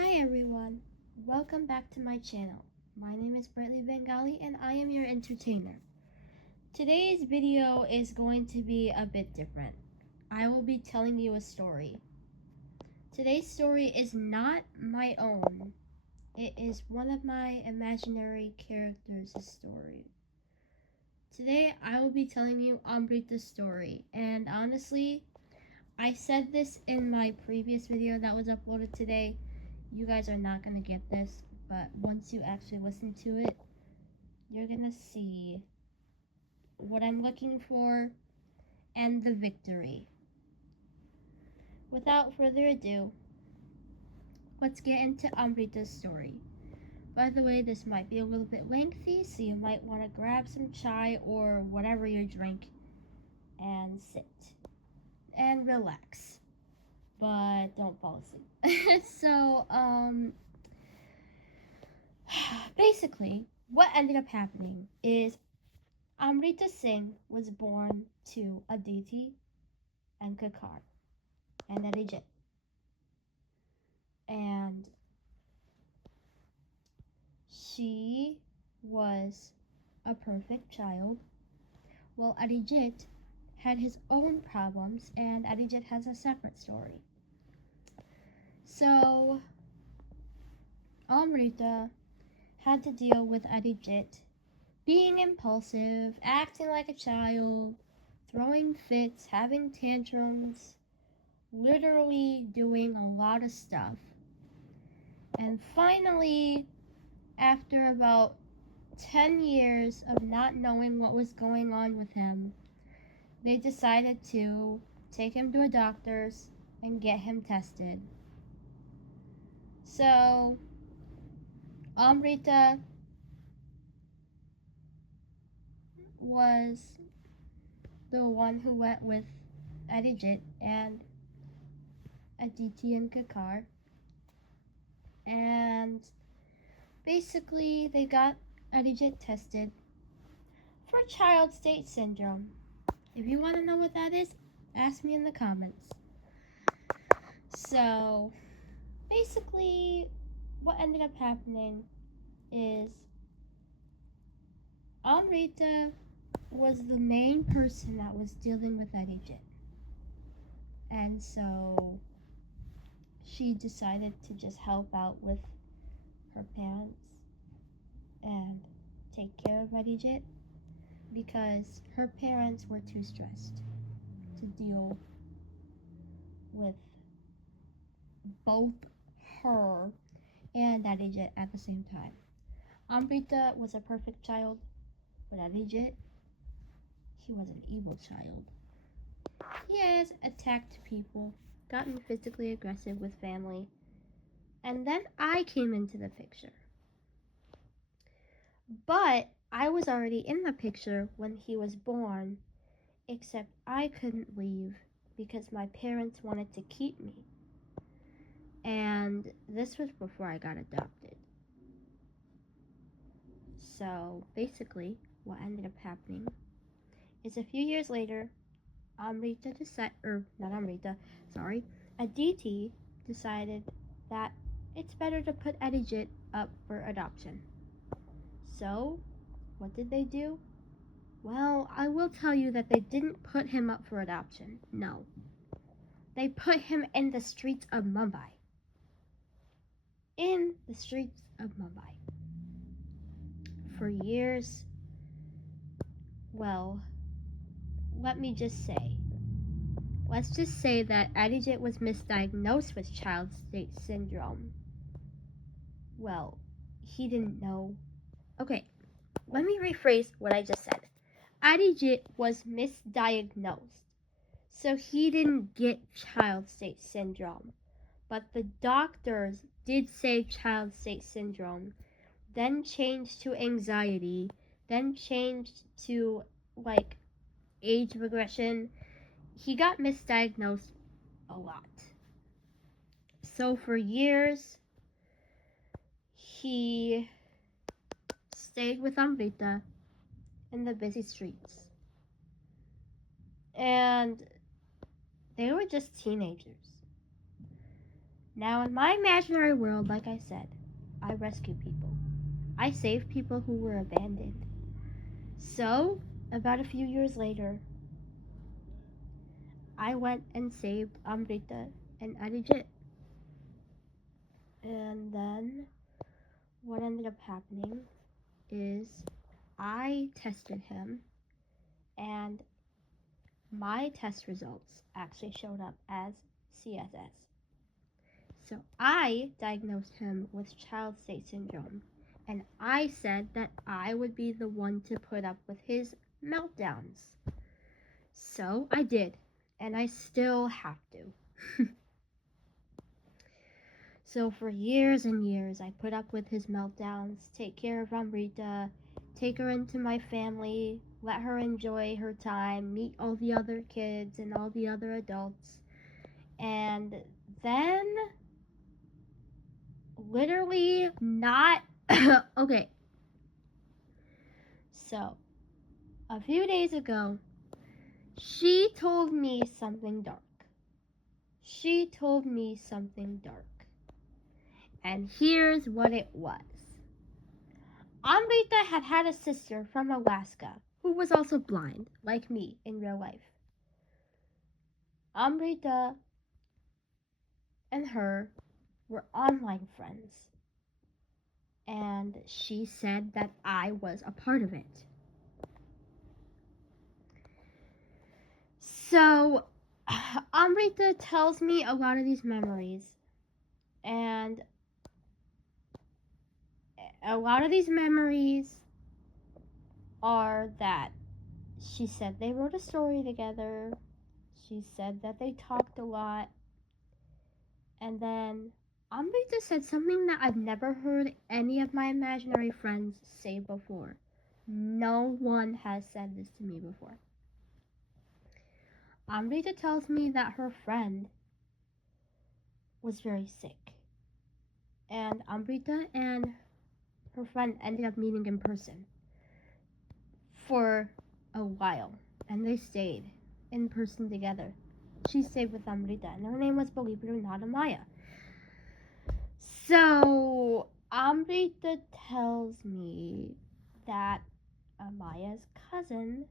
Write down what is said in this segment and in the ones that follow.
Hi everyone, welcome back to my channel. My name is Brightly Bengali and I am your entertainer. Today's video is going to be a bit different. I will be telling you a story. Today's story is not my own. It is one of my imaginary characters' story. Today I will be telling you Amrita's story, and honestly, I said this in my previous video that was uploaded today. You guys are not going to get this, but once you actually listen to it, you're going to see what I'm looking for and the victory. Without further ado, let's get into Amrita's story. By the way, this might be a little bit lengthy, so you might want to grab some chai or whatever you drink and sit and relax, but don't fall asleep. So, basically, what ended up happening is Amrita Singh was born to Aditi and Kakar and Arijit. And she was a perfect child. Well, Arijit had his own problems, and Arijit has a separate story. So, Amrita had to deal with Arijit being impulsive, acting like a child, throwing fits, having tantrums, literally doing a lot of stuff. And finally, after about 10 years of not knowing what was going on with him, they decided to take him to a doctor's and get him tested. So, Amrita was the one who went with Adijit and Aditi and Kakar. And basically, they got Adijit tested for child state syndrome. If you want to know what that is, ask me in the comments. So, basically, what ended up happening is Amrita was the main person that was dealing with Adijit. And so, she decided to just help out with her parents and take care of Adijit because her parents were too stressed to deal with both her and Adijit at the same time. Amrita was a perfect child, but Adijit, he was an evil child. He has attacked people, gotten physically aggressive with family, and then I came into the picture. But I was already in the picture when he was born, except I couldn't leave because my parents wanted to keep me. And this was before I got adopted. So basically, what ended up happening is a few years later, Aditi decided that it's better to put Adijit up for adoption. So, what did they do? Well, I will tell you that they didn't put him up for adoption. No. They put him in the streets of Mumbai. In the streets of Mumbai. For years, well, let's just say that Adijit was misdiagnosed with child state syndrome. Well, he didn't know. Okay, let me rephrase what I just said. Adijit was misdiagnosed, so he didn't get child state syndrome. But the doctors did say child state syndrome, then changed to anxiety, then changed to age regression. He got misdiagnosed a lot. So for years, he stayed with Amrita in the busy streets. And they were just teenagers. Now, in my imaginary world, like I said, I rescue people. I save people who were abandoned. So, about a few years later, I went and saved Amrita and Arijit. And then, what ended up happening is I tested him, and my test results actually showed up as CSS. So I diagnosed him with child state syndrome, and I said that I would be the one to put up with his meltdowns. So I did, and I still have to. So for years and years, I put up with his meltdowns, take care of Amrita, take her into my family, let her enjoy her time, meet all the other kids and all the other adults. And then, literally not... Okay, so a few days ago, she told me something dark. She told me something dark. And here's what it was. Amrita had had a sister from Alaska who was also blind, like me, in real life. Amrita and her were online friends, and she said that I was a part of it. So, Amrita tells me a lot of these memories, and a lot of these memories are that she said they wrote a story together, she said that they talked a lot, and then Amrita said something that I've never heard any of my imaginary friends say before. No one has said this to me before. Amrita tells me that her friend was very sick, and Amrita and her friend ended up meeting in person for a while, and they stayed in person together. She stayed with Amrita, and her name was, believe it or not, Amaya. So, Amrita tells me that Amaya's cousin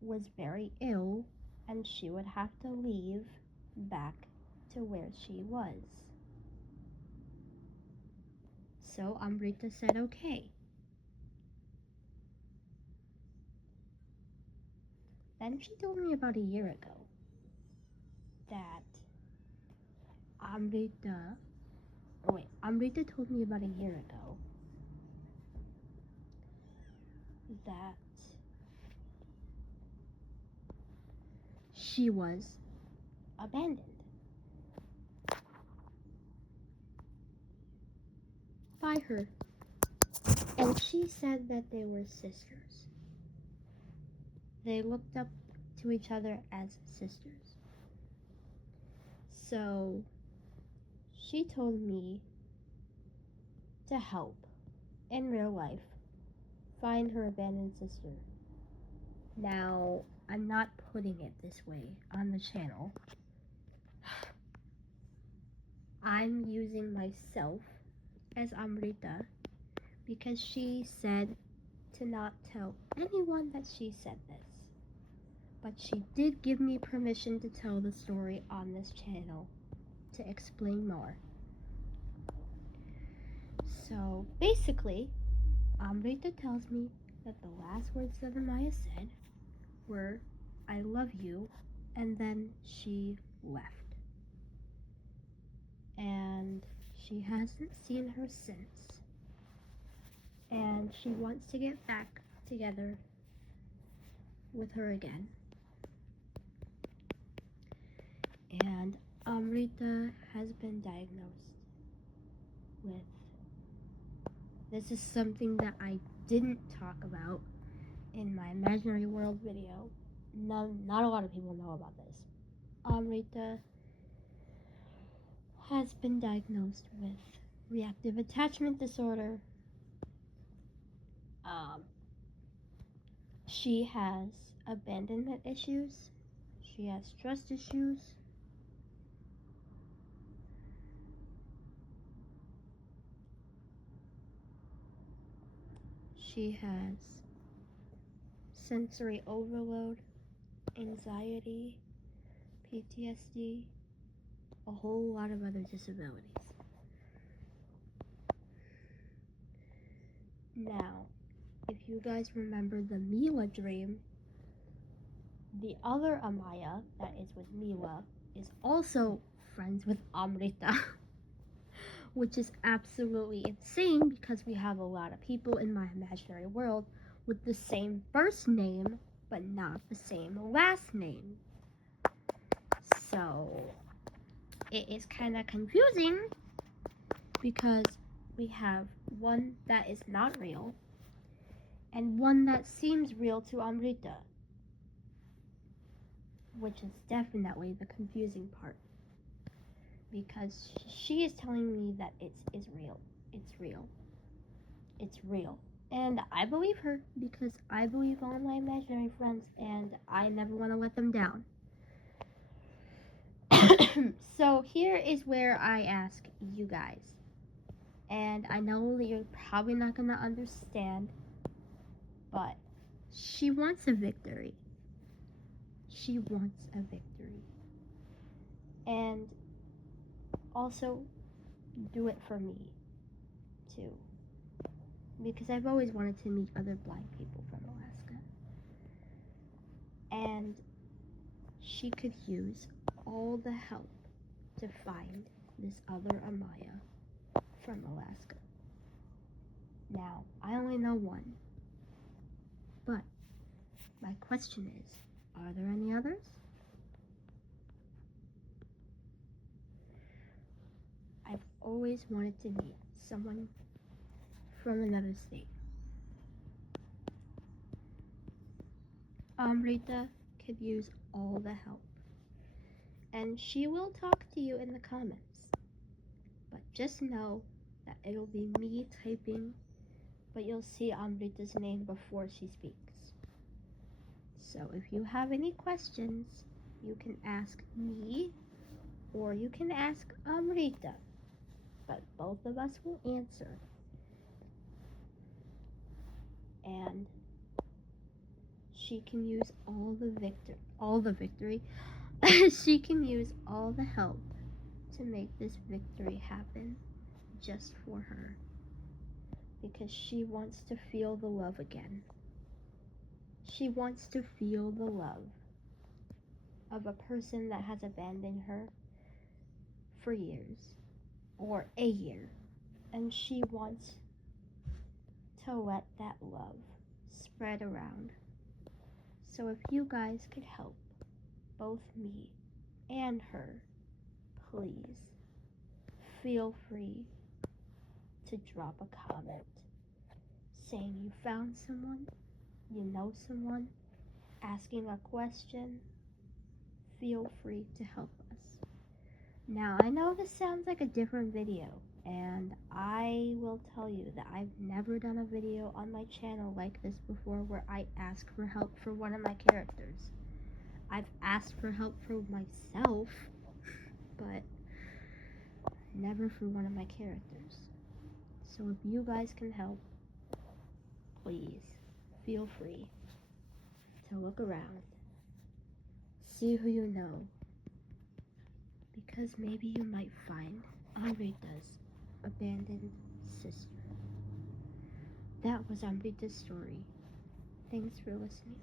was very ill, and she would have to leave back to where she was. So Amrita said okay. Then she told me about a year ago that Amrita told me about a year ago that she was abandoned. By her. And she said that they were sisters. They looked up to each other as sisters. So she told me to help, in real life, find her abandoned sister. Now, I'm not putting it this way on the channel. I'm using myself as Amrita because she said to not tell anyone that she said this. But she did give me permission to tell the story on this channel to explain more. So basically, Amrita tells me that the last words that Amaya said were, "I love you," and then she left. And she hasn't seen her since. And she wants to get back together with her again. And Amrita has been diagnosed with... This is something that I didn't talk about in my imaginary world video. No, not a lot of people know about this. Amrita has been diagnosed with reactive attachment disorder. She has abandonment issues. She has trust issues. She has sensory overload, anxiety, PTSD, a whole lot of other disabilities. Now, if you guys remember the Mila dream, the other Amaya that is with Mila is also friends with Amrita, which is absolutely insane because we have a lot of people in my imaginary world with the same first name but not the same last name. So it is kind of confusing because we have one that is not real and one that seems real to Amrita, which is definitely the confusing part because she is telling me that it's real. It's real. It's real. And I believe her because I believe all my imaginary friends and I never want to let them down. So here is where I ask you guys. And I know that you're probably not going to understand, but she wants a victory. She wants a victory. And also do it for me too. Because I've always wanted to meet other blind people from Alaska. And she could use all the help to find this other Amaya from Alaska. Now, I only know one. But my question is, are there any others? I've always wanted to meet someone from another state. Amrita could use all the help. And she will talk to you in the comments. But just know that it'll be me typing, but you'll see Amrita's name before she speaks. So if you have any questions, you can ask me or you can ask Amrita. But both of us will answer. And she can use all the victory. She can use all the help to make this victory happen just for her. Because she wants to feel the love again. She wants to feel the love of a person that has abandoned her for years or a year. And she wants to let that love spread around. So if you guys could help both me and her, please feel free to drop a comment saying you found someone, you know someone, asking a question. Feel free to help us. Now, I know this sounds like a different video, and I will tell you that I've never done a video on my channel like this before where I ask for help for one of my characters. I've asked for help for myself, but never for one of my characters. So if you guys can help, please feel free to look around, see who you know, because maybe you might find Amrita's abandoned sister. That was Amrita's story. Thanks for listening.